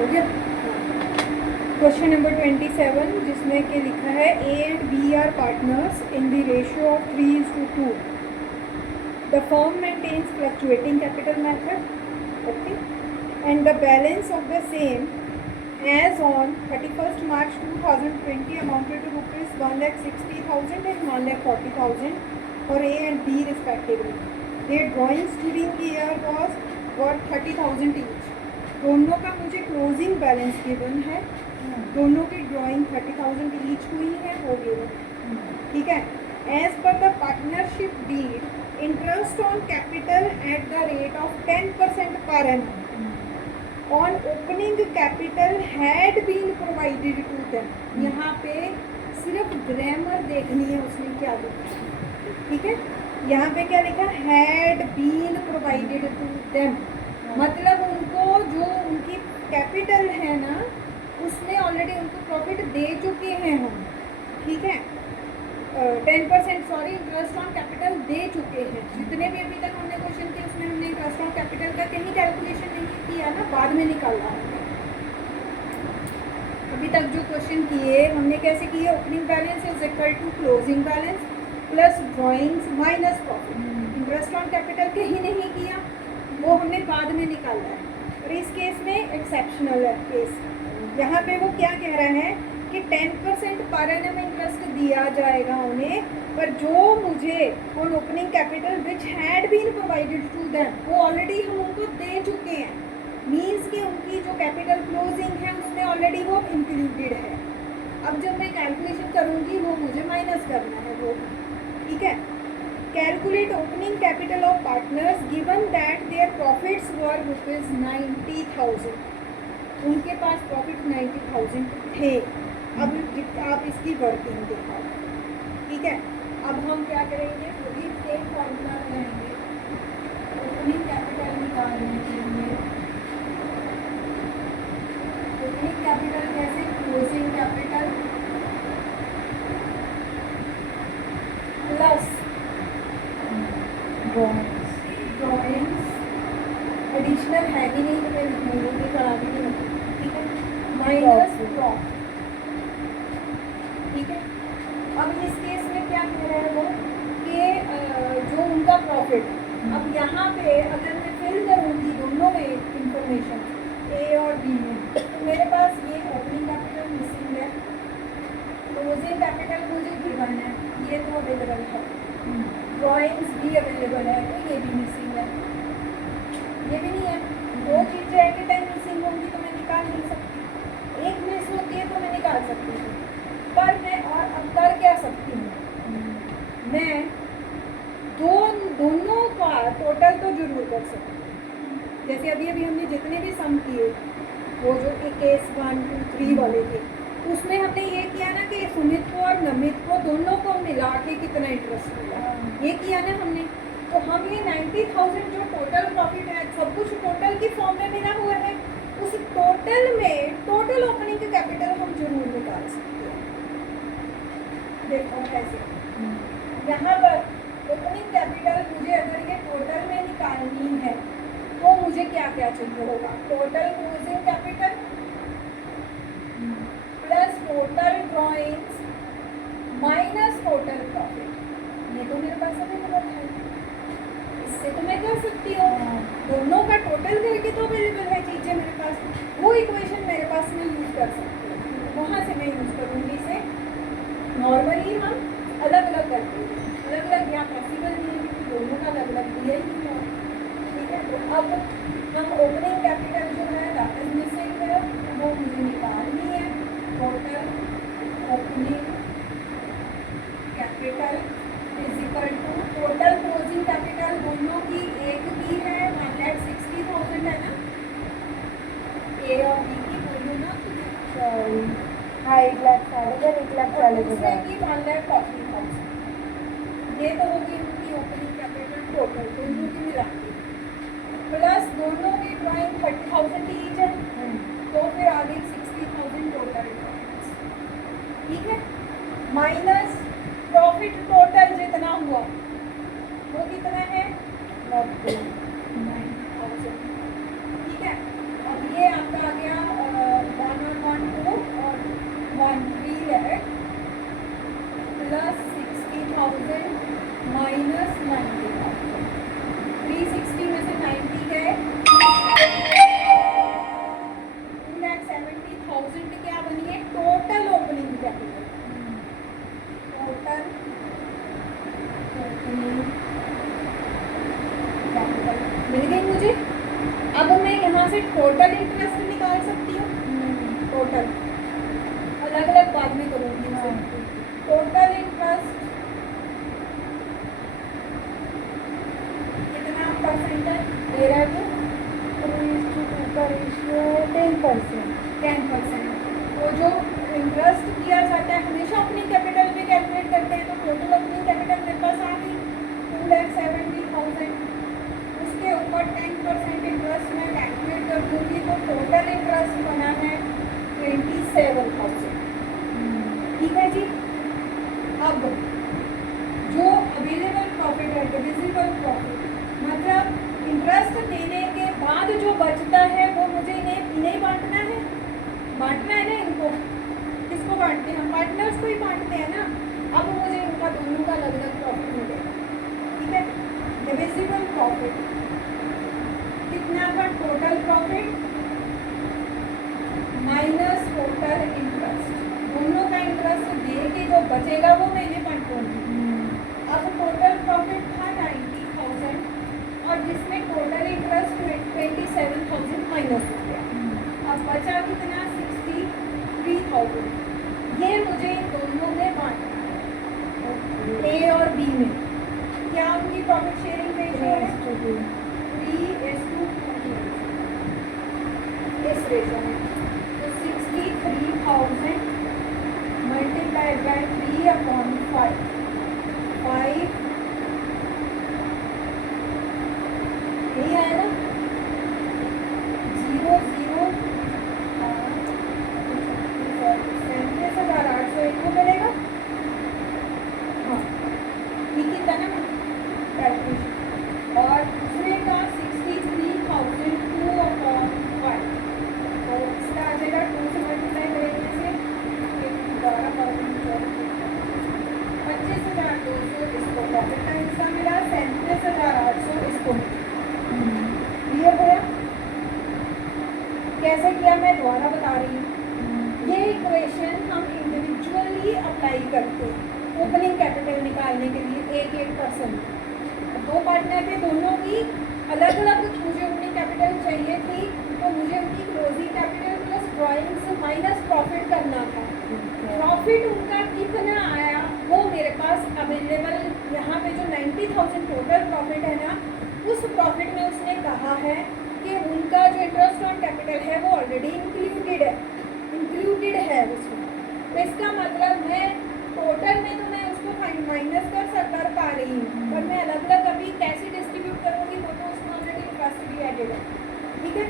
हो गया। Question number 27 जिसमें कि लिखा है A and B are partners in the ratio of 3:2. The firm maintains fluctuating capital method, okay, and the balance of the same as on 31st March 2020 amounted to rupees 1,60,000 and 1,40,000 for A and B respectively. Their drawings during the year was worth 30,000 each. दोनों का मुझे closing balance given है, दोनों की drawing 30,000 each हुई है, वो given है, ठीक है। As per the partnership deed, interest on capital at the rate of 10% per annum on opening capital had been provided to them. यहाँ पे सिर्फ ग्रामर देखनी है उसने क्या लिखा है, ठीक है। यहाँ पे क्या लिखा, had been provided to them, मतलब उनको जो उनकी कैपिटल है ना उसमें ऑलरेडी उनको प्रॉफिट दे चुके हैं हम, ठीक है। 10% सॉरी इंटरेस्ट ऑन कैपिटल दे चुके हैं। जितने भी अभी तक हमने क्वेश्चन किए उसमें हमने इंटरेस्ट ऑन कैपिटल का कहीं कैलकुलेशन नहीं किया ना, बाद में निकाला हमने। अभी तक जो क्वेश्चन किए हमने कैसे किए, opening balance is equal to closing balance plus drawings minus profit. Interest on capital कहीं नहीं किया, वो हमने बाद में निकाला है। और इस केस में एक्सेप्शनल है केस, यहाँ पे वो क्या कह रहा है कि 10% पर एनम इंटरेस्ट दिया जाएगा उन्हें, पर जो मुझे on opening capital which had been provided to them, वो ऑलरेडी हम उनको दे चुके हैं। मीन्स कि उनकी जो कैपिटल क्लोजिंग है उसमें ऑलरेडी वो इंक्लूडेड है। अब जब मैं कैलकुलेशन करूँगी वो मुझे माइनस करना है वो, ठीक है। Calculate opening capital of partners given that their profits were rupees 90,000. उनके पास प्रॉफिट 90,000 थे। अब आप इसकी वर्किंग दिखाओ, ठीक है। अब हम क्या करेंगे, वही सेम फॉर्मूला लगाएंगे ओपनिंग कैपिटल निकालने के लिए। ओपनिंग कैपिटल कैसे, closing capital plus drawings additional है कि नहीं तो मैं लिखूंगी करा दूँगी, ठीक है, माइनस प्रॉफिट, ठीक है। अब इस केस में क्या कह रहा है वो कि जो उनका प्रॉफिट, अब यहाँ पे अगर मैं फिल करूँगी दोनों में इंफॉर्मेशन ए और बी में, तो मेरे पास ये ओपनिंग कैपिटल मिसिंग है, क्लोजिंग कैपिटल मुझे गिवन है, ये तो अवेलेबल है, ड्राइंग्स भी अवेलेबल है, तो ये भी मिसिंग है, ये भी नहीं है। दो चीज़ें है कि 10 मिसिंग होंगी तो मैं निकाल नहीं सकती, एक मिस होती है तो मैं निकाल सकती हूँ, पर मैं और अब कर क्या सकती हूँ, मैं दोनों का टोटल तो जरूर कर सकती हूँ। जैसे अभी हमने जितने भी सम किए, वो जो केस 1, 2, 3 वाले थे, उसमें हमने ये किया ना कि सुमित को और नमित को दोनों को मिला के कितना इंटरेस्ट मिला, ये किया ना हमने। तो हम ये 90,000 जो टोटल प्रॉफिट है, सब कुछ टोटल की फॉर्म में मिला हुआ है, उस टोटल में टोटल ओपनिंग कैपिटल हम जरूर निकाल सकते हैं। देखो कैसे, यहाँ पर ओपनिंग कैपिटल मुझे अगर ये टोटल में निकालनी है तो मुझे क्या क्या चाहिए होगा, total closing capital plus total drawings minus total profit. ये तो मेरे पास अवेलेबल है, इससे तो मैं कर सकती हूँ, दोनों का टोटल करके तो अवेलेबल है चीज़ें मेरे पास, वो इक्वेशन मेरे पास मैं यूज़ कर सकती हूँ, वहाँ से मैं यूज़ करूँगी इसे। नॉर्मली हम अलग अलग करते हैं, अलग अलग यहाँ पॉसिबल नहीं है क्योंकि दोनों का अलग अलग दिया ही नहीं है, ठीक है। तो अब हम ओपनिंग कैपिटल जो है दैट इज मिसिंग है, वो मुझे निकालनी है। Total opening capital is equal to total closing capital, दोनों की एक की है 1,60,000 है ना, ए और बी की बोलो ना, हाँ 1,40,000 1,40,000 की 1,40,000। ये तो होगी उनकी ओपनिंग कैपिटल टोटल दोनों की मिला के, प्लस दोनों की ड्राइंग 30,000 ईच है, तो फिर आ गई 60,000 टोटल, ठीक है, माइनस प्रॉफिट टोटल जितना हुआ वो कितना है 90,000, ठीक है। अब ये आपका आ गया टोटल इंटरेस्ट निकाल सकती हूँ, टोटल अलग अलग बाद में करूँगी। हाँ। टोटल इंटरेस्ट कितना परसेंट है? 13 के 3:2 का रेशियो है 10%। 10%। तो जो इंटरेस्ट दिया जाता है हमेशा ओपनिंग कैपिटल में कैलकुलेट करते हैं, तो टोटल ओपनिंग कैपिटल मेरे पास आ गई 2,70,000। उसके ऊपर 10% इंटरेस्ट मैं कैलकुलेट कर दूँगी, तो टोटल इंटरेस्ट बना है 27,000। ठीक है जी। अब जो अवेलेबल प्रॉफिट है, डिविजिबल प्रॉफिट, मतलब इंटरेस्ट देने के बाद जो बचता है वो मुझे इन्हें बांटना है ना इनको। किसको बांटते हैं? हम पार्टनर्स को ही बांटते हैं ना। अब मुझे इनका दोनों का अलग अलग प्रॉफिट मिलेगा। ठीक है। डिविजिबल प्रॉफिट कितना का? Total profit minus total interest, दोनों का इंटरेस्ट दे के जो बचेगा वो मैं इन्हें बांटूंगी। अब टोटल प्रॉफिट था 90,000 और जिसमें टोटल इंटरेस्ट 27,000 माइनस हो गया। अब बचा कितना? 63,000। ये मुझे इन दोनों में बांटना है, ए और बी में। क्या उनकी प्रॉफिट शेयरिंग रेशियो है? 3:2 इस रेशियो में। तो 63,000 मल्टीप्लाइड बाय 3/5 यही आएगा 37,800 इनको मिलेगा। हाँ ठीक ही था ना कैलकुलेशन। और दूसरे का 63,002/5, तो इसका आ जाएगा 2 से मल्टीप्लाई करेंगे इसे 25,200 इसको प्रॉफिट का हिस्सा मिला, 37,800 इसको मिला। क्लियर हो गया? कैसे किया मैं दोबारा बता रही हूँ। ये इक्वेशन हम इंडिविजुअली अप्लाई करते हैं ओपनिंग कैपिटल निकालने के लिए 1%। दो पार्टनर थे, दोनों की अलग अलग मुझे ओपनिंग कैपिटल चाहिए थी, तो मुझे उनकी closing capital plus drawings minus profit करना था। प्रॉफिट उनका कितना आया वो मेरे पास अवेलेबल, यहाँ पे जो 90,000 टोटल प्रॉफिट है ना, उस प्रॉफिट में उसने कहा है कि उनका जो इंटरेस्ट ऑन कैपिटल है वो ऑलरेडी इंक्लूडेड है उसमें। तो इसका मतलब मैं टोटल में तो मैं उसको माइनस कर पा रही हूँ, पर मैं अलग अलग अभी कैसे डिस्ट्रीब्यूट करूँगी वो तो उसमें ऑलरेडी इंटरेस्ट भी एडेड है। ठीक है।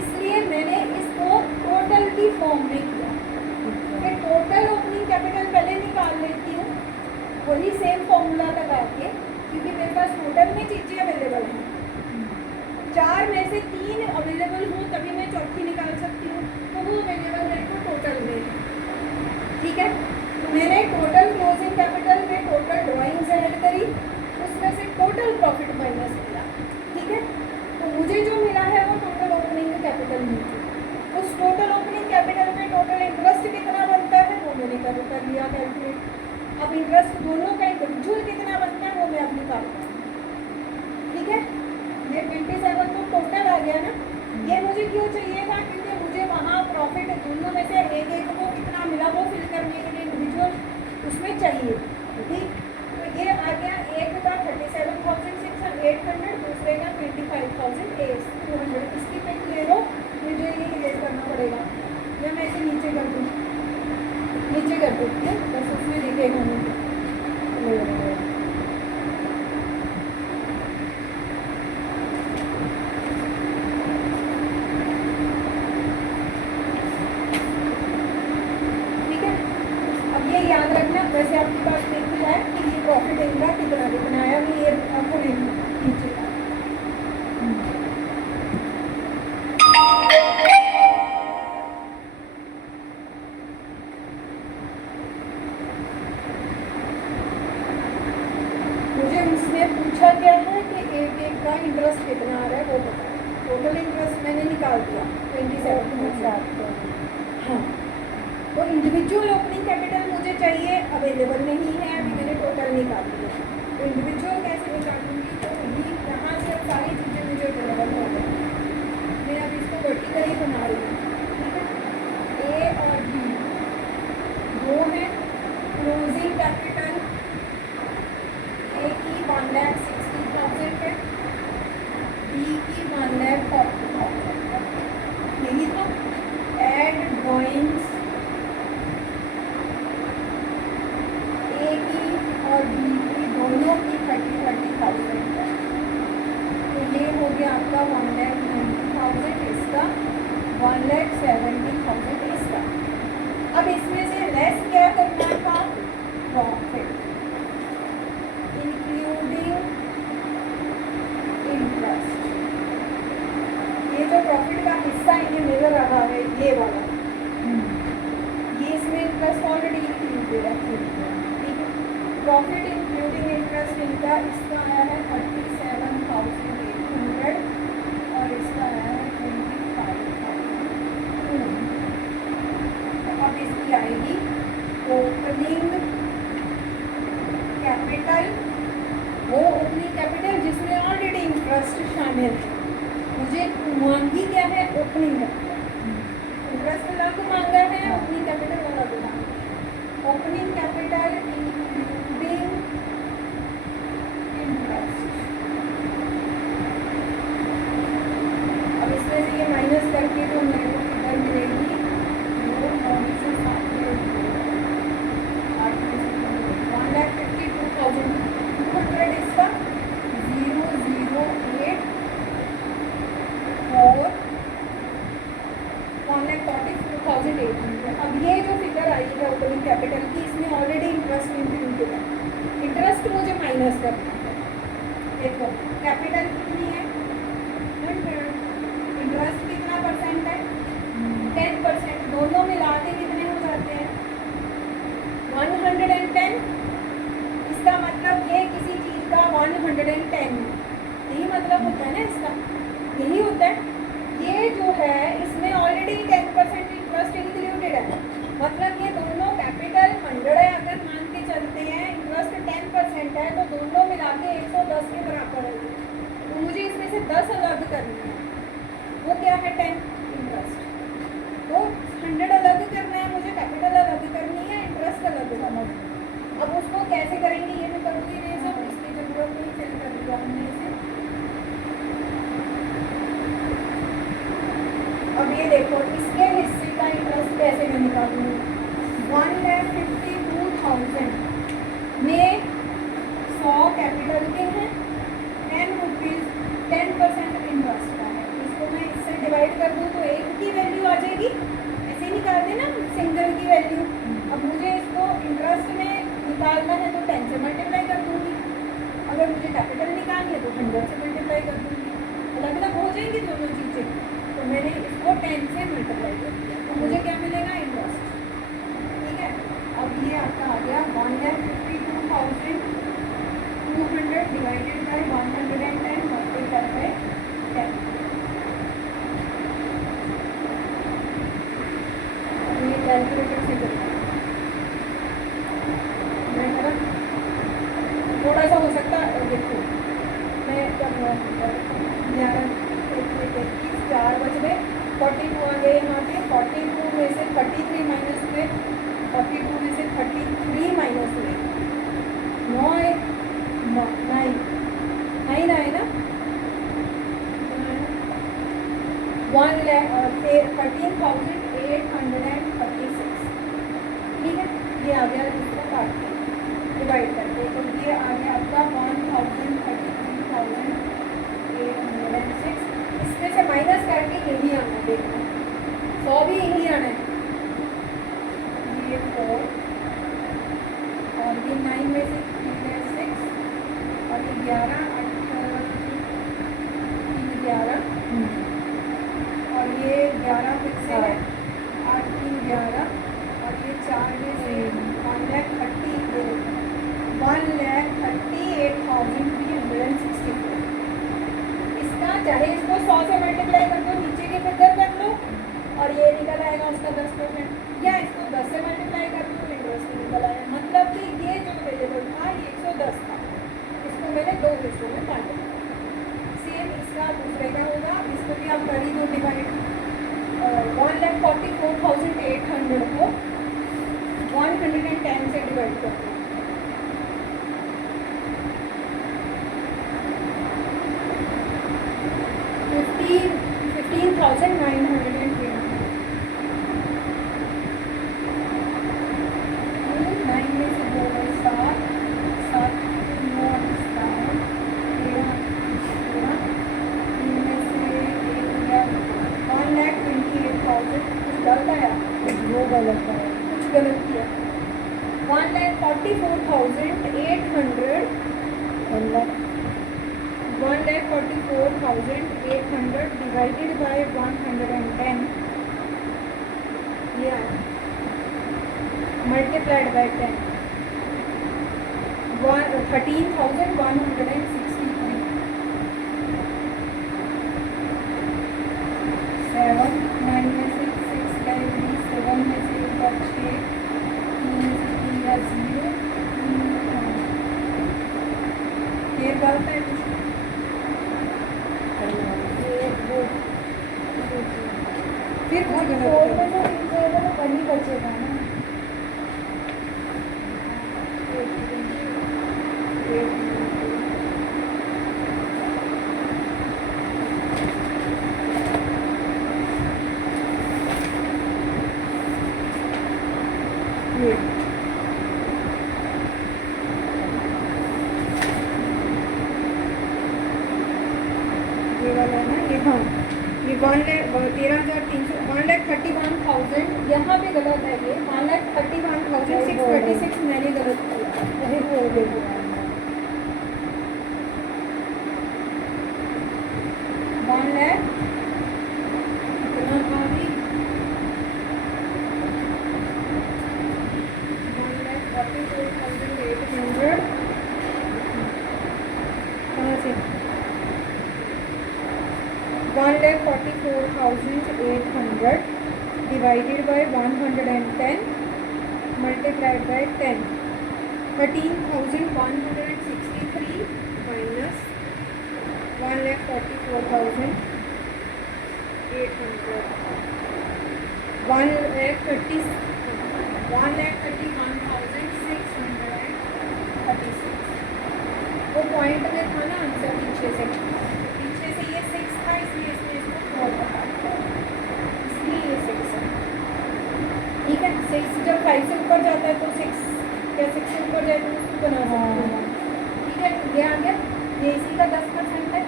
इसलिए मैंने इसको टोटल की फॉर्म में किया कि टोटल ओपनिंग कैपिटल पहले निकाल लेती हूँ, वही सेम फॉर्मूला लगा के, क्योंकि मेरे पास टोटल में चीज़ें अवेलेबल हैं। 4 में से 3 अवेलेबल हो तभी मैं चौथी निकाल सकती हूँ, तो वो अवेलेबल है तो टोटल में। ठीक है। तो मैंने टोटल क्लोजिंग कैपिटल में टोटल ड्राइंग्स ऐड करी, उसमें से टोटल प्रॉफिट माइनस किया। ठीक है। तो मुझे जो मिला है वो टोटल ओपनिंग कैपिटल मिली। उस टोटल ओपनिंग कैपिटल में टोटल इंटरेस्ट कितना बनता है वो मैंने कर लिया कैलकुलेट। अब इंटरेस्ट दोनों का इंडिविजुअल कितना बनता है वो मैं अब निकालता हूँ। ठीक है। ये 27 तो टोटल आ गया ना। ये मुझे क्यों चाहिए था? क्योंकि मुझे वहाँ प्रॉफिट दोनों में से एक को कितना मिला वो फिल करने के लिए इंडिविजुअल उसमें चाहिए। ठीक। तो ये आ गया, एक का 37,800, दूसरे का 25,200। इसकी पिक ले लो, मुझे ये इरेज करना पड़ेगा या मैं इसे नीचे कर दूँ, नीचे कर दूँ बस उसमें दिखेगा मुझे। याद रखना, वैसे आपके पास लिख है कि ये प्रॉफिट इनका कितना आया, मैं ये आपको नीचे मुझे इसमें पूछा गया है कि एक का इंटरेस्ट कितना आ रहा है वो बताओ। टोटल इंटरेस्ट मैंने निकाल दिया 27,000। हाँ, तो इंडिविजुअल ओपनिंग कैपिटल मुझे चाहिए, अवेलेबल नहीं है, अभी मैंने टोटल निकाल दिया। तो इंडिविजुअल कैसे निकालूंगी? तो यहाँ से अब सारी चीज़ें मुझे अवेलेबल हो गई। मैं अब इसको 1,70,000 इसका। अब इसमें से लेस क्या करना था, प्रॉफिट इंक्लूडिंग इंटरेस्ट। ये जो प्रॉफिट का हिस्सा इन्हें मिल रहा है ये वाला, ये इसमें इंटरेस्ट ऑलरेडी इंक्लूडेड है, ठीक है। प्रॉफिट इंक्लूडिंग इंटरेस्ट इनका इसका आया है 37,800 और इसका आया है 25,000। तो अब इसकी आएगी ओपनिंग कैपिटल, वो ओपनिंग कैपिटल जिसमें ऑलरेडी इंटरेस्ट शामिल है। मुझे मांगी क्या है, ओपनिंग कैपिटल। इंटरेस्ट अलग मांगा है, ओपनिंग कैपिटल अलग मांगा। Opening capital including interest. अब इसमें से ये माइनस करके तो मेरे को फिगर मिलेगी वो 1,52,200 इसका 008 और 1,44,800। अब ये जो फिगर आई है ओपनिंग कैपिटल की, इसमें ऑलरेडी इंटरेस्ट इंक्लूडेड है। इंटरेस्ट मुझे माइनस करना है। देखो कैपिटल कितनी है, 100। इंटरेस्ट कितना परसेंट है, 10%। दोनों मिला के कितने हो जाते हैं, 110। इसका मतलब ये किसी चीज़ का 110 है, यही मतलब होता है ना इसका, यही होता है। ये जो है इसमें ऑलरेडी 10% इंटरेस्ट इंक्लूडेड है, मतलब ये दोनों कैपिटल 100 है अगर मान के चलते हैं, इंटरेस्ट 10% है, तो दोनों मिला के 110 के बराबर है। तो मुझे इसमें से 10 अलग करना है, वो क्या है 10 इंटरेस्ट। तो 100 अलग करना है मुझे, कैपिटल अलग करनी है, इंटरेस्ट अलग करना है। अब उसको कैसे करेंगे ये मैं करूँगी, नहीं सब इसकी जरूरत नहीं, चल कर दिया हमने इसे। अब ये देखो इसके हिस्से का इंटरेस्ट कैसे मैं निकालूंगी, 1,52,000 में 100 कैपिटल के हैं, 10 रुपीज़ 10% इंटरेस्ट का है। इसको मैं इससे डिवाइड कर दूँ तो 1 की वैल्यू आ जाएगी, ऐसे ही निकाल देना सिंगल की वैल्यू। अब मुझे इसको इंटरेस्ट में निकालना है तो 10 से मल्टीप्लाई कर दूँगी, अगर मुझे कैपिटल निकालनी है तो 100 से मल्टीप्लाई कर दूँगी। अलग अलग हो जाएंगी दोनों चीज़ें, तो मैंने इसको 10 से मल्टीप्लाई कर दिया, तो मुझे क्या मिलेगा, इंटरेस्ट। ठीक है, अब ये आपका आ गया 1,52,200 डिवाइडेड बाई 110 मल्टीप्लाई बाई 10। ये कैलकुलेटर से करना है, मैं करा थोड़ा सा हो सकता है। देखो मैं जब 4 बज गए, 42 आ गए यहाँ पे, 42 में से 33 माइनस हुए, 42 में से 33 माइनस हुए, 9 आए ना 13,836। ठीक है, ये आ गया इसको काट के डिवाइड करके, तो ये आ गया आपका 1,33,806। इसमें से माइनस करके यही आना है, देखना 100 भी यही आना है। ये 4 और ये 9 में से 6 और ये 11 11 और ये 11 फिर से है 8 3 11 और ये 4 में से 1,38,364। इसका चाहे इसको 100 से मल्टीप्लाई कर दो, नीचे की फिगर कर लो और ये निकल आएगा उसका 10%, या इसको 10 से मल्टीप्लाई कर दो, इंटरेस्ट निकल आएगा। मतलब कि ये जो वेरिएबल था ये 110 था, इसको मैंने 2 हिस्सों में बांट दिया। सेम इसका दूसरे का होगा, इसको भी आप कर ही दो डिवाइड। 1,44,800 को 110 से डिवाइड कर दो, 15,903। 9 में से 2 है 7, 7 9 13, 3 में से 1 गया 1,28,000 गलत है। कुछ गलत किया। 1,44,800 1,44,800 डिवाइडेड बाय 110 ये आया मल्टीप्लाइड बाय 10 13,163 7 9 में से 6 कैरी 7 में से 6 3 में से 3 या 0 ये गलत है कुछ फिर कुछ गलत फोर है। में से 3 जाएगा तो 1 ही बचेगा ना। ये वाला है ना ये हाँ ये 1,13,300 1,31,000 यहाँ पे गलत है ये 1,31,636 मैंने गलत किया। वही बोल रही हूँ। 1 लाख कितना था अभी 1,44,800 कहाँ से 1,44,800 divided by 110 multiplied by 10 13,163 minus 1,44,800 1,31,636 वो पॉइंट में था ना आंसर पीछे से ये 6 था इसलिए इसमें इसको 4 बता दिया इसलिए ये 6 है। ठीक है 6 जब 5 से ऊपर जाता है तो 6 या 6 से ऊपर जाए तो उसको बना सकते हैं। ठीक है ये आ गया ये इसी का 10% है।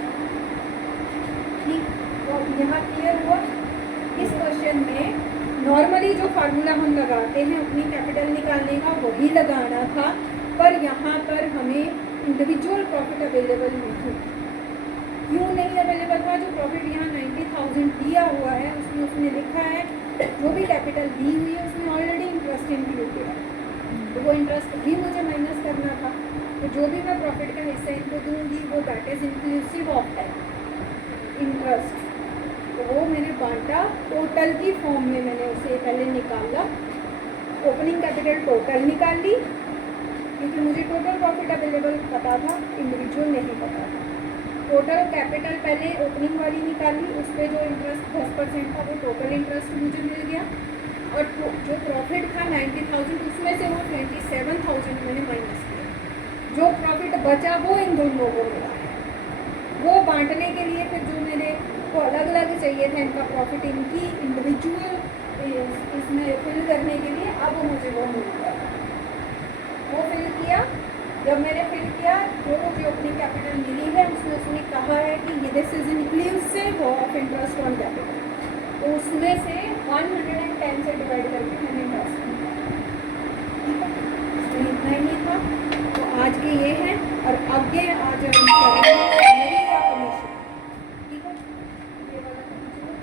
ठीक तो यहाँ क्लियर हुआ। इस क्वेश्चन में नॉर्मली जो फार्मूला हम लगाते हैं अपनी कैपिटल निकालने का वही लगाना था पर यहाँ पर हमें इंडिविजुअल प्रॉफिट अवेलेबल नहीं क्यों नहीं अवेलेबल हुआ। जो प्रॉफिट यहाँ 90,000 दिया हुआ है उसमें उसने लिखा है जो भी कैपिटल दी हुई है उसमें ऑलरेडी इंटरेस्ट इंक्लूडेड है तो वो इंटरेस्ट भी मुझे माइनस करना था तो जो भी मैं प्रॉफिट का हिस्सा इनको दूंगी वो that is inclusive of that interest तो वो मैंने बांटा टोटल की फॉर्म में मैंने उसे पहले निकाला ओपनिंग कैपिटल टोटल निकाल ली क्योंकि मुझे टोटल प्रॉफिट अवेलेबल पता था इंडिविजुअल नहीं पता था। टोटल कैपिटल पहले ओपनिंग वाली निकाली उस पर जो इंटरेस्ट 10% था वो टोटल इंटरेस्ट मुझे मिल गया और जो प्रॉफिट था 90,000 उसमें से वो 27,000 मैंने माइनस किया। जो प्रॉफिट बचा वो इन दोनों को मिला है वो बांटने के लिए फिर जो मेरे को अलग अलग चाहिए था इनका प्रॉफिट इनकी इंडिविजुअल इसमें फिल करने के लिए अब मुझे वो मिल गया वो फिल किया। जब मैंने फिल किया जो मुझे ओपनिंग कैपिटल मिली है उसमें उसने कहा है कि ये this is inclusive of interest on capital तो उसमें से 110 से डिवाइड करके मैंने इंटरेस्ट किया। ठीक है इसमें इतना ही था तो आज के ये हैं और आगे आज हम करेंगे सैलरी या कमीशन। ठीक है ये वाला कमीशन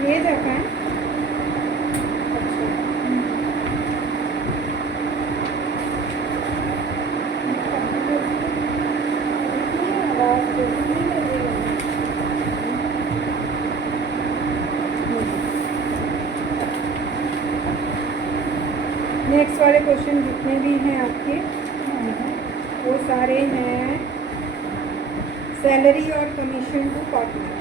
ये जगह है नेक्स्ट वाले क्वेश्चन जितने भी हैं आपके वो सारे हैं सैलरी और कमीशन टू पार्टनर।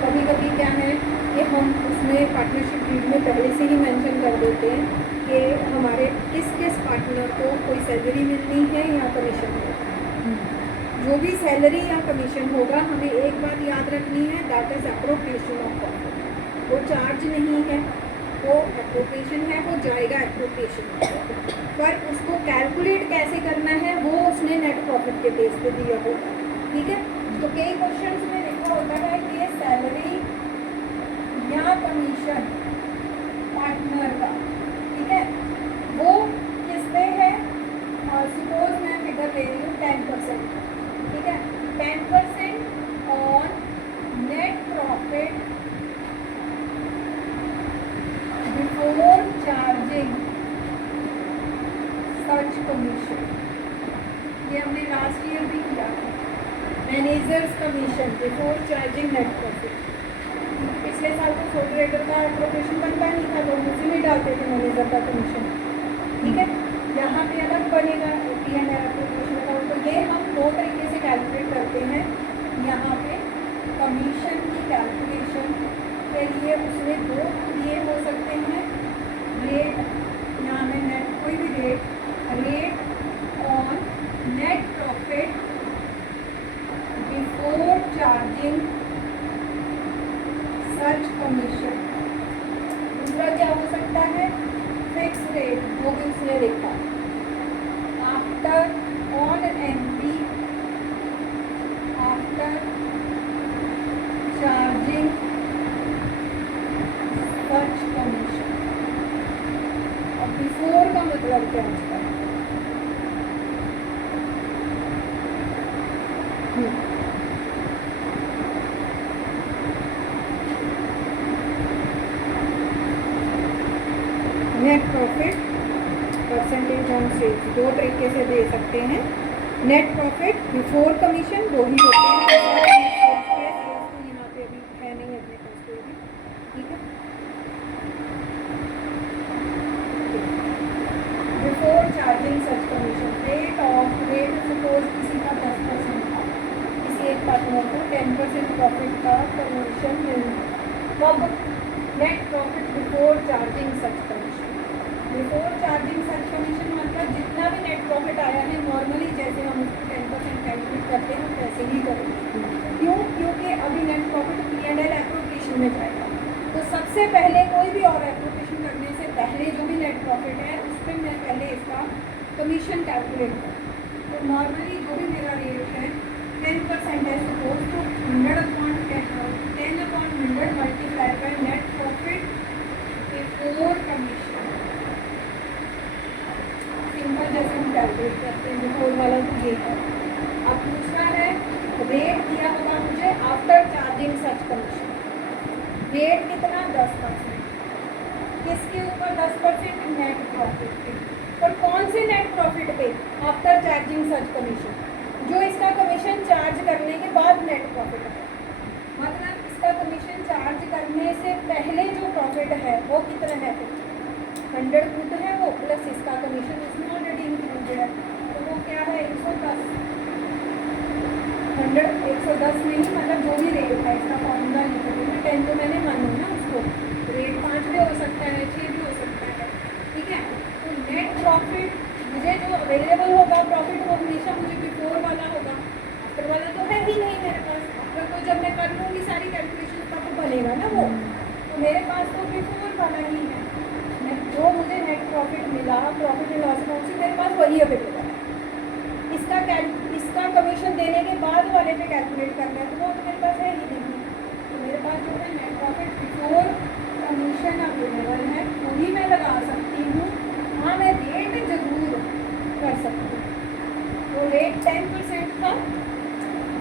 कभी कभी क्या है कि हम उसमें पार्टनरशिप डीड में पहले से ही मेंशन कर देते हैं कि हमारे किस किस पार्टनर को कोई सैलरी मिलनी है या कमीशन होगा। जो भी सैलरी या कमीशन होगा हमें एक बात याद रखनी है, that is appropriation of profit. वो चार्ज नहीं है, वो एप्रोप्रिएशन है, वो जाएगा एप्रोप्रिएशन पर उसको कैलकुलेट कैसे करना है वो उसने नेट प्रॉफिट के बेस पे दिया होगा। ठीक है, तो कई क्वेश्चंस में लिखा होता है कि सैलरी या कमीशन पार्टनर का, ठीक है, वो किस पे है। सपोज मैं फिगर ले रही हूँ 10%, ठीक है, 10% on net profit before charging such commission. ये हमने लास्ट ईयर भी किया था, managers commission before charging net profit. पिछले साल तो सोल ट्रेडर का एप्रोप्रिएशन बनता नहीं था, लोग उसी में डालते थे मैनेजर का कमीशन। ठीक है, यहाँ पे अलग बनेगा P&L एप्रोप्रिएशन का। तो ये हम दो तरीके से कैलकुलेट करते हैं। यहाँ पे कमीशन की कैलकुलेशन के लिए उसमें दो ये हो सकते हैं, रेट, यहाँ में नेट कोई भी rate on net profit before charging such commission. दूसरा क्या हो सकता है, फिक्स रेट, जो भी उसने लिखा after on entry after charging such commission. और बिफोर का मतलब क्या होता है, net profit percentage on sales दो तरीके से दे सकते हैं। नेट प्रॉफिट बिफोर कमीशन दो ही होते हैं, तो यहाँ पे अभी है नहीं अपने पास कोई भी। ठीक है, before charging such commission rate suppose किसी का 10% था, किसी एक पार्टनर को 10% प्रॉफिट का कमीशन मिलना। अब net profit before charging such commission. Before charging such commission मतलब जितना भी नेट प्रॉफिट आया है नॉर्मली जैसे हम उसको 10% कैलकुलेट करते हैं वैसे ही करेंगे। क्यों? क्योंकि अभी नेट प्रॉफिट P&L एप्रोप्रिएशन में जाएगा, तो सबसे पहले कोई भी और एप्रोप्रिएशन करने से पहले जो भी नेट प्रॉफिट है उस पर मैं पहले इसका कमीशन कैलकुलेट करूँ। तो नॉर्मली जो भी मेरा रेट है 10% है, सपोज तो 10/100 multiply by net profit before commission. Simple जैसे हम कैलकुलेट करते हैं, बिफोर वाला तो ये है। अब दूसरा है रेट दिया होगा मुझे after charging such commission. Rate कितना 10%, किसके ऊपर 10%, नेट प्रॉफिट पे। और कौन से नेट प्रॉफिट पे, आफ्टर चार्जिंग सच कमीशन, जो इसका कमीशन चार्ज करने के बाद नेट प्रॉफिट है। मतलब इसका कमीशन चार्ज करने से पहले जो प्रॉफिट है वो कितना है, 100 खुद है वो प्लस इसका कमीशन उसमें ऑलरेडी इंक्लूडेड है, तो वो क्या है 110। 110 नहीं, मतलब जो भी रेट है इसका फॉर्मूला लिख रही हूँ, 10 तो मैंने मानी ना उसको, रेट 5 भी हो सकता है, 6 भी हो सकता है। ठीक है, तो नेट प्रॉफिट मुझे जो अवेलेबल होगा प्रॉफिट वो हमेशा मुझे बिफोर वाला होगा, आफ्टर वाला तो है ही नहीं मेरे पास। आफ्टर तो जब मैं कर लूँगी सारी कैलकुलेशन तब तो बनेगा ना वो, तो मेरे पास तो बिफोर वाला ही है। जो मुझे नेट प्रॉफिट मिला प्रॉफिट एंड लॉस अकाउंट से मेरे पास वही अवेलेबल है। इसका कमीशन देने के बाद वाले पे कैलकुलेट करना है तो वो तो मेरे पास है ही नहीं। तो मेरे पास जो है net profit before commission available है, वही मैं लगा सकती हूँ। हाँ, मैं रेट जरूर कर सकती हूँ। तो रेट 10% था,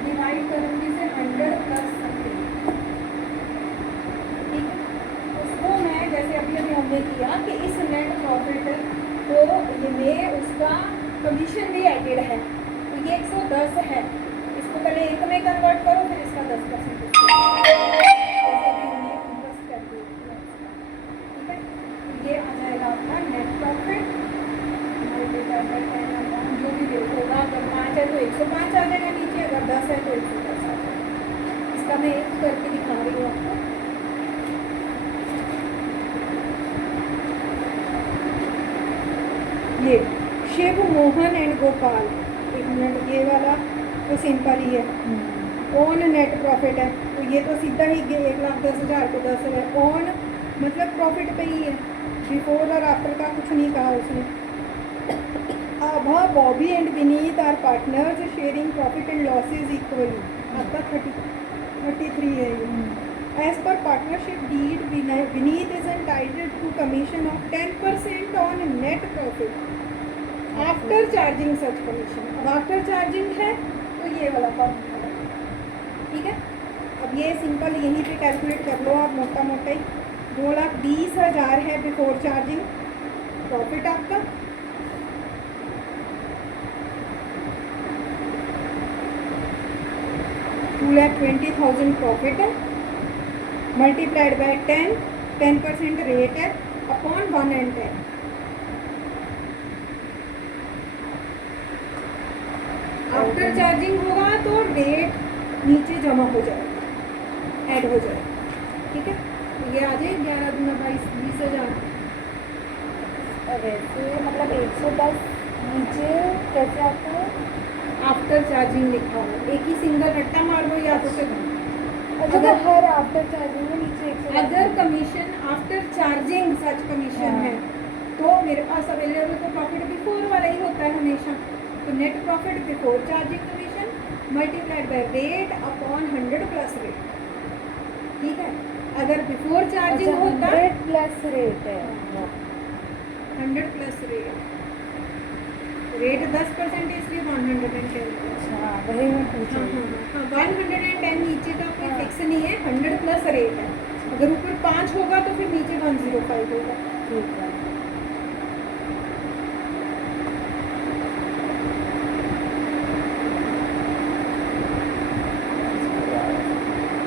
डिवाइड करूँगी से 100 प्लस 30। बैंक में कन्वर्ट करो फिर इसका 10% जैसे भी उन्हें इन्वेस्ट करके ठीक है। ये आ जाएगा आपका net profit multiplied by 10 upon जो भी रेट होगा। अगर 5 है तो 105 आ जाएगा नीचे, अगर 10 है तो 110 आ जाएगा। इसका मैं एक करके दिखा रही हूँ आपको। ये शिव मोहन एंड गोपाल, एक मिनट, ये वाला तो सिंपल ही है, ऑन नेट प्रॉफिट है तो ये तो सीधा ही 1,10,000 को 10 है। ऑन मतलब प्रॉफिट पे ही है, बिफोर और आफ्टर का कुछ नहीं कहा उसने। Abha, Bobby and Vineet are partners sharing profit and losses equally. आपका 33 है ये। एज पर partnership deed Vineet is entitled to commission of 10% on net profit after charging such commission. अब आफ्टर चार्जिंग है तो ये वाला फॉर्मूला है, ठीक है। अब ये सिंपल यहीं पे कैलकुलेट कर लो आप मोटा मोटा ही। 2,20,000 है बिफोर चार्जिंग प्रॉफिट आपका, $2,20,000 प्रॉफिट है, मल्टीप्लाइड बाय 10% रेट है अपॉन 1 and 10। आफ्टर चार्जिंग होगा तो रेट नीचे जमा हो जाएगा, ऐड हो जाएगा, ठीक है। तो ये आ जाए 11 दूना 22, 20,000। वैसे मतलब 110 नीचे कैसे आता है? आफ्टर चार्जिंग लिखा हो, एक ही सिंगल रट्टा मार दो या तो फिर अच्छा, तो हर आफ्टर चार्जिंग में नीचे 110। अगर commission after charging such commission है तो मेरे पास अवेलेबल तो प्रॉफिट बिफोर वाला ही होता है हमेशा। तो net profit before charging commission multiplied by rate upon 100 plus rate, ठीक है। अगर बिफोर चार्जिंग होता 100 प्लस रेट है, 100 प्लस रेट, रेट 10% इसलिए 110। अच्छा वही मैं पूछ हाँ रही हाँ हूँ। हाँ, 110 नीचे का कोई फिक्स नहीं है, 100 प्लस रेट है। अगर ऊपर 5 होगा तो फिर नीचे 105 होगा, ठीक है।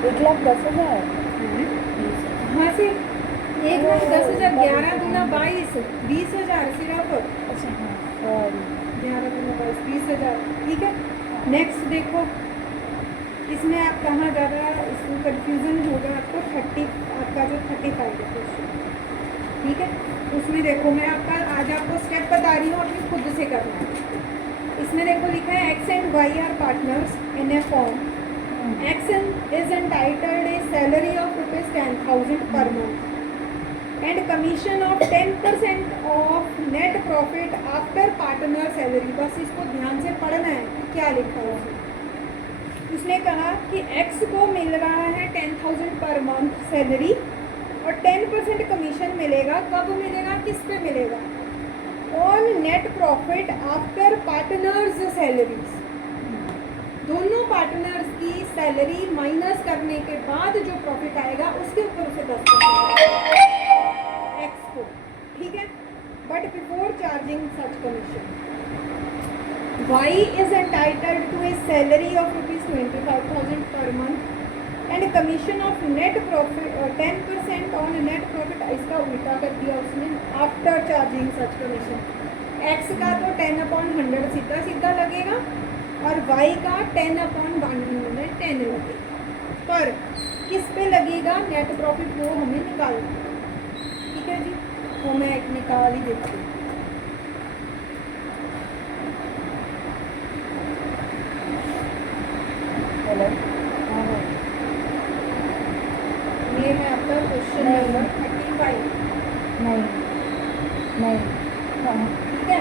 एक लाख 10,000 हाँ से 1,10,000, 11 दूना 22, 20,000 सिर्फ। अच्छा हाँ सॉरी, 11 दूना 22, 20,000, ठीक है। नेक्स्ट देखो, इसमें आप कहाँ ज़्यादा इसमें कन्फ्यूज़न होगा आपको। 30 आपका जो 35 है क्वेश्चन, ठीक है। उसमें देखो मैं आपका आज आपको स्टेप बता रही हूँ, अपनी खुद से करना है। इसमें देखो लिखा है X and Y are partners in a firm. X is entitled a salary of ₹10,000 per month and commission of 10% of net profit after partner salary। बस इसको ध्यान से पढ़ना है कि क्या लिखा है उसमें। उसने कहा कि X को मिल रहा है 10,000 पर मंथ सैलरी और 10% कमीशन मिलेगा। कब मिलेगा, किस पे मिलेगा? On net profit after partners salaries. दोनों पार्टनर्स की सैलरी माइनस करने के बाद जो प्रॉफिट आएगा उसके ऊपर उसे 10% एक्स को, ठीक है। But before charging such commission Y is entitled to a salary of ₹25,000 per month and commission of net profit 10% on net profit. इसका उल्टा कर दिया उसने, after charging such commission. X का तो 10/100 सीधा सीधा लगेगा और y का 10/110 लगेगा, पर किस पे लगेगा नेट प्रॉफिट वो हमें निकालना है, ठीक है जी। वो मैं एक निकाल ही देती हूँ। ये है आपका क्वेश्चन नंबर 35। नहीं नहीं हाँ ठीक है।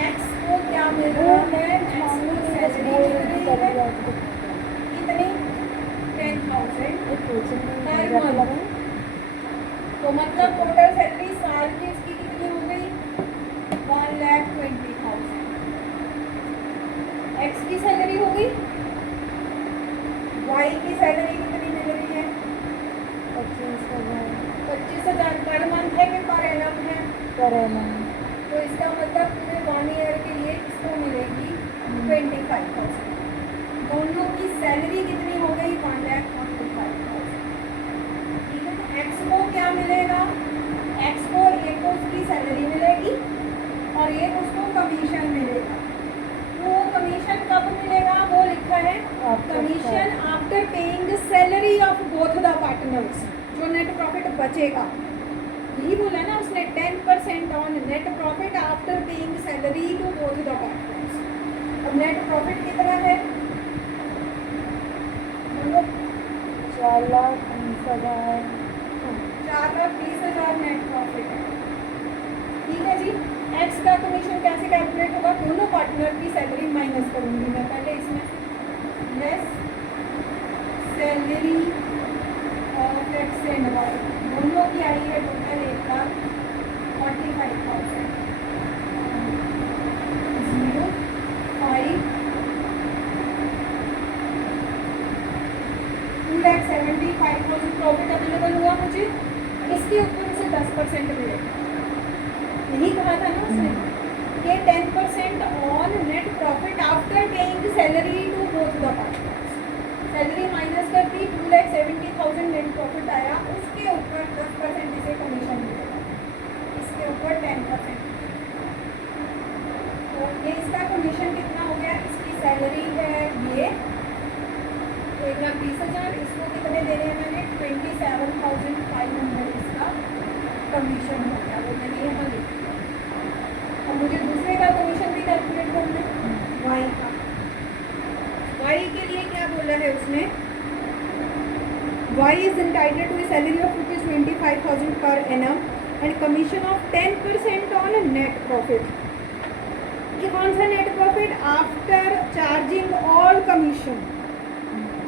एक्स को क्या मिल रहा है, मांगने एक्स में बस सैलरी बोल मिल रही कर है दिया कितनी, 10,000 एक कोचिंग में पर जाके मंथ। लगा। तो मतलब टोटल सैलरी साल की इसकी कितनी हो गई, 1,20,000। एक्स की सैलरी हो गई, वाई की सैलरी कितनी मिल रही है, 25,000 25,000 पर मंथ है कि पर एनम है, पर एनम। तो इसका मतलब पूरे 1 ईयर के लिए इसको मिलेगी 25,000। दोनों पार्टनर्स, जो नेट प्रॉफिट बचेगा, यही बोला ना उसने, 10% on net profit after paying salary to both the partners. अब नेट प्रॉफिट कितना है, 4,20,000। 4,20,000 नेट प्रॉफिट है। ठीक है जी। एक्स का कमीशन कैसे कैलकुलेट होगा, दोनों पार्टनर की सैलरी माइनस करूंगी मैं पहले इसमें, less salary of X and Y, दोनों की आई है टोटल 1,45,000, 2,75,000 प्रॉफिट अवेलेबल हुआ मुझे, इसके ऊपर से 10% मिलेगा, नहीं कहा था ना उसने, ये 10% on net profit after paying salary to both the partners, salary minus कर दी, 2,70,000 नेट प्रॉफिट आया, उसके ऊपर 10% इसे कमीशन मिलेगा, इसके ऊपर 10%। तो ये इसका कमीशन कितना हो गया, इसकी सैलरी है ये 1,20,000, इसको कितने देने हैं मैंने, 27,500 इसका कमीशन हो गया, वो मैंने यहाँ लिख दिया। अब मुझे दूसरे का कमीशन भी कैलकुलेट करना है, वाई का। वाई के लिए क्या बोला है उसने, Y is entitled to salary of ₹25,000 per annum and commission of 10% on net profit. ये कौन सा net profit, after charging all commission,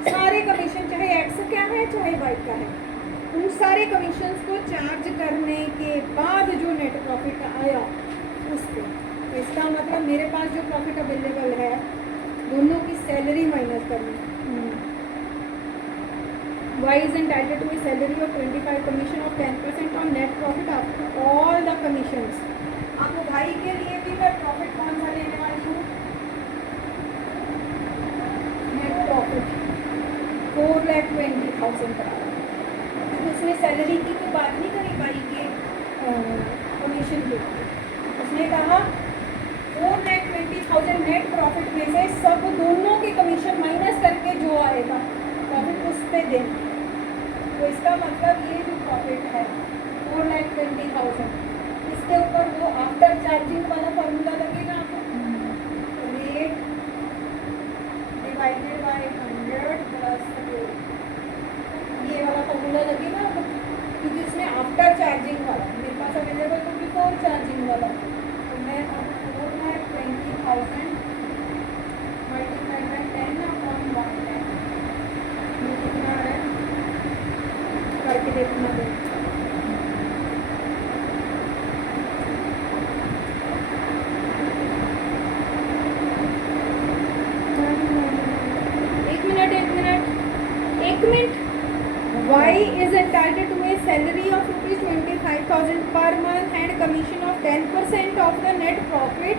सारे कमीशन चाहे एक्स का है चाहे वाई का है, उन सारे कमीशंस को चार्ज करने के बाद जो नेट प्रॉफिट आया उस पर, तो इसका मतलब मेरे पास जो प्रॉफिट अवेलेबल है दोनों की सैलरी माइनस करनी, Y is entitled to salary of 25 commission of 10% on net profit after all the commissions. अब वाई के लिए भी मैं प्रॉफिट कौन सा लेने वाली हूँ, नेट प्रॉफिट 4,20,000 करा, उसने सैलरी की तो बात नहीं करी वाई के कमीशन के, उसने कहा 4,20,000 नेट प्रॉफिट में से सब दोनों के कमीशन माइनस करके जो आएगा प्रॉफिट उस पे देना। तो इसका मतलब ये जो प्रॉफिट है 4,20,000, इसके ऊपर वो आफ्टर चार्जिंग वाला फॉर्मूला लगेगा आपको, रेट डिवाइडेड बाय 100 प्लस ये वाला फॉर्मूला लगेगा आपको, क्योंकि उसमें आफ्टर चार्जिंग वाला मेरे पास अवेलेबल तो बिफोर चार्जिंग वाला, तो मैं अब 4,20,000 मल्टीप्लाइड बाय 10 अपॉन 110, ये कितना आ रहा है करके देखना दो, एक minute. Y is entitled to a salary of ₹25,000 per month and commission of 10% of the net profit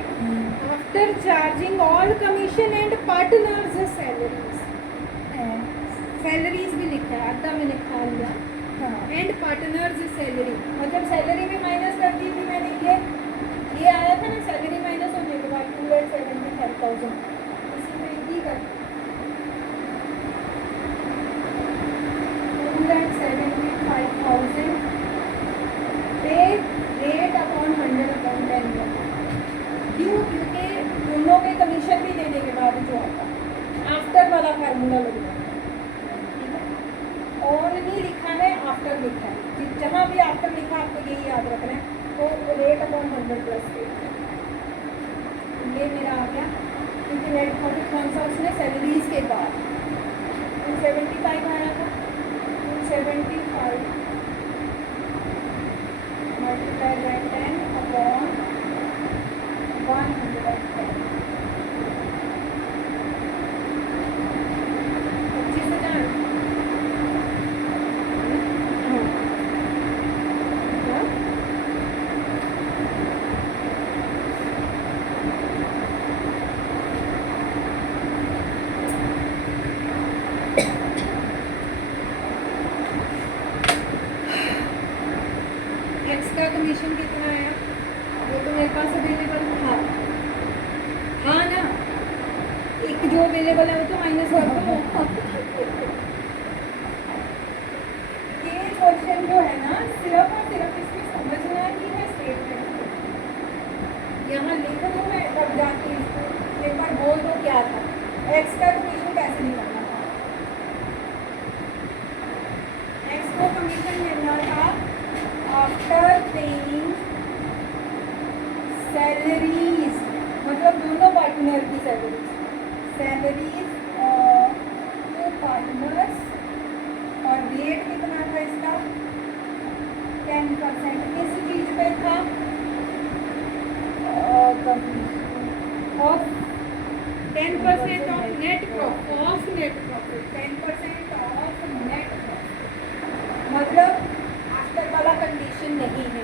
after charging all commission and partners salaries. Salaries भी लिखा है, आधा मैंने खा लिया, एंड पार्टनर्स सैलरी, मतलब सैलरी में माइनस कर दी थी मैंने, ये आया था ना सैलरी माइनस होने के बाद 2,75,000, इसी में ही कर 2,75,000 पे रेट अपॉन 100 अपॉन 10 करना, क्यों, क्योंकि दोनों के कमीशन भी देने के बाद जो आता आफ्टर वाला फार्मूला लगेगा, ऑन नहीं लिखा है आफ्टर लिखा है, कि जहाँ भी आफ्टर लिखा आपको यही याद रखना है, तो रेट अपॉन 100 प्लस ये मेरा आ गया, क्योंकि नेट प्रॉफिट कौन सा उसने सैलरीज के बाद 275 आया था, 275 मल्टीप्लाई बाय 10 अपॉन 110, 25,000 एक्स का कमीशन कितना आया, वो तो मेरे पास अवेलेबल था ना, एक जो अवेलेबल है वो तो माइनस कर दो, क्वेश्चन जो है ना सिर्फ और सिर्फ इसमें समझना ही है स्टेटमेंट। यहाँ लिख दूँ मैं तब जाके इसको एक बार बोल दो क्या था, एक्स का कमीशन कैसे निकालना था। एक्स को कमीशन मिलना था आफ्टर पेइंग सैलरीज, मतलब दोनों पार्टनर की सैलरीज टू पार्टनर्स, और रेट कितना था इसका 10%। किस चीज पे था, of 10% of net profit, 10% of net profit, मतलब आफ्टर वाला कंडीशन नहीं है।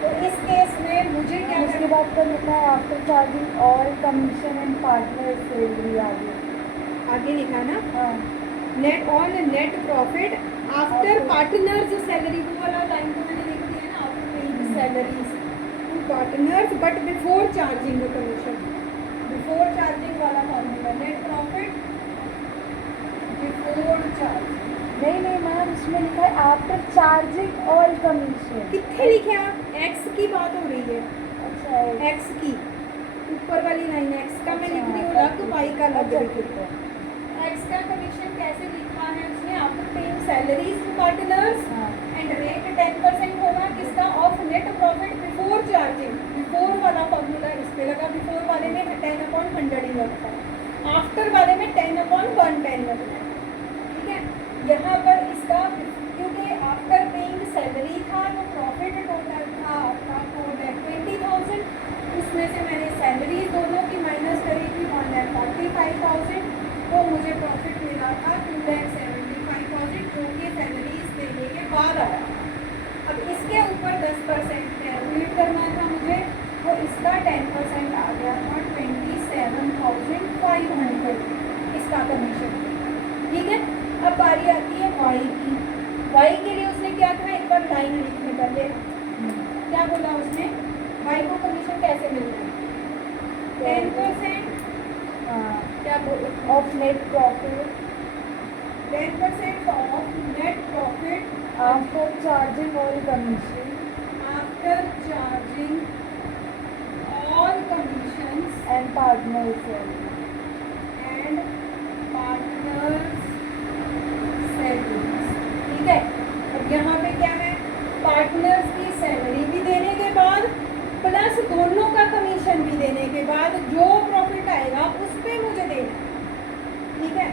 तो इस केस में मुझे क्या उसके बाद का लिखा है after charging all commission and partner salary आगे लिखा ना, हाँ net on net profit after partners salary, वो वाला लाइन तो मैंने लिख दिया ना, after paying salaries to partners but before charging the commission, before charging वाला formula, net profit before charging. नहीं मैम, इसमें लिखा है आफ्टर चार्जिंग ऑल कमीशन। कितने लिखे आप, एक्स की बात हो रही है, अच्छा है। एक्स की ऊपर वाली लाइन एक्स का मैं लिख रही हूँ अच्छा, अलग, वाई का अलग अच्छा, लिख रही हूँ। एक्स का कमीशन कैसे लिखा है उसने, after paying salaries to partners हाँ एंड रेट 10% होगा किसका, of net profit before charging. Before वाला फॉर्मूला इस पे लगा, बिफोर वाले में 10/100 ही लगता है, आफ्टर वाले में 10/110 लगता है। ठीक है, यहाँ पर इसका क्योंकि आफ्टर पेइंग सैलरी था तो प्रॉफिट टोटल था आपका 20,000, उसमें से मैंने सैलरी दोनों की माइनस करी थी 1,45,000, तो मुझे प्रॉफिट मिला था 2,75,000, जो कि सैलरीज देने के बाद आया। अब इसके ऊपर 10% कैलकुलेट करना था मुझे, तो इसका 10% आ गया था 27,500 इसका कमीशन। ठीक है, अब बारी आती है वाई की। वाई के लिए उसने क्या कहा, एक बार लाइन लिखने पहले क्या बोला उसने, वाई को कमीशन कैसे मिलना है, 10% हाँ क्या बोले, of net profit 10% of net profit after charging all commission after charging all commissions and partner salary. And partners salaries. ठीक है, अब यहाँ पे क्या है, पार्टनर्स की सैलरी भी देने के बाद प्लस दोनों का कमीशन भी देने के बाद जो प्रॉफिट आएगा उस पे मुझे देना है। ठीक है,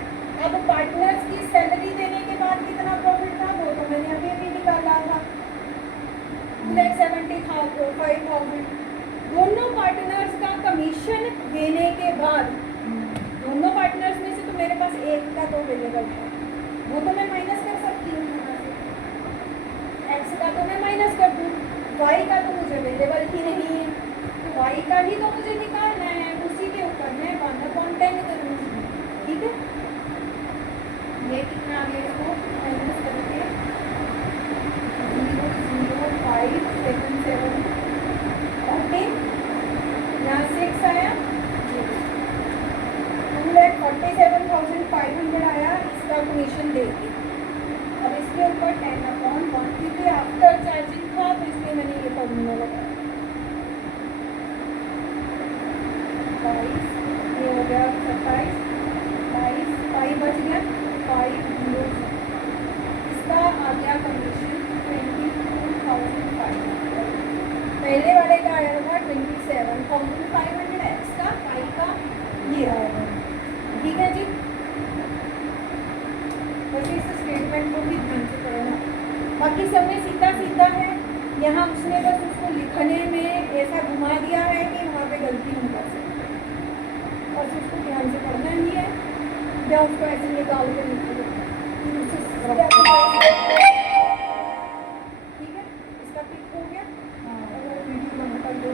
अब पार्टनर्स की सैलरी देने के बाद कितना प्रॉफिट था वो तो मैंने अभी अभी निकाला था 2,75,000। दोनों पार्टनर्स का कमीशन देने के बाद, दोनों पार्टनर्स में से तो मेरे पास एक का तो अवेलेबल है, वो तो मैं माइनस कर सकती हूँ यहाँ से, एक्स का तो मैं माइनस कर दूँ, वाई का तो मुझे अवेलेबल ही नहीं है, तो वाई का ही तो मुझे निकालना है, उसी के ऊपर मैं 1/10 करूँगी। ठीक है, ये कितना आ गया इसको माइनस करके 0.0577 14, यहाँ 6 आया, 2,47,500 आया इसका कमीशन देके। अब इसके ऊपर 10/1 क्योंकि आफ्टर चार्जिंग था तो इसलिए मैंने ये फॉर्मूला लगाया। 22, ये हो गया 27, 22, 5 बच गया, 5 इसका आ गया कमीशन 22,500। पहले वाले का आया था 27,500 एक्स का, 5 का ये आया। ठीक है जी, वैसे इस स्टेटमेंट को भी ध्यान से करना, बाकी सब में सीधा सीधा है। यहाँ उसने बस उसको लिखने में ऐसा घुमा दिया है कि वहाँ पे गलती नहीं कर सकते, बस उसको ध्यान से पढ़ना ही है, या उसको ऐसे निकाल कर लिख दो। ठीक है, इसका पिक हो गया, और वीडियो बंद कर दो।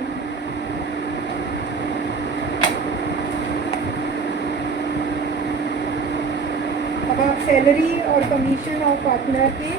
अब आप सैलरी और कमीशन और पार्टनर के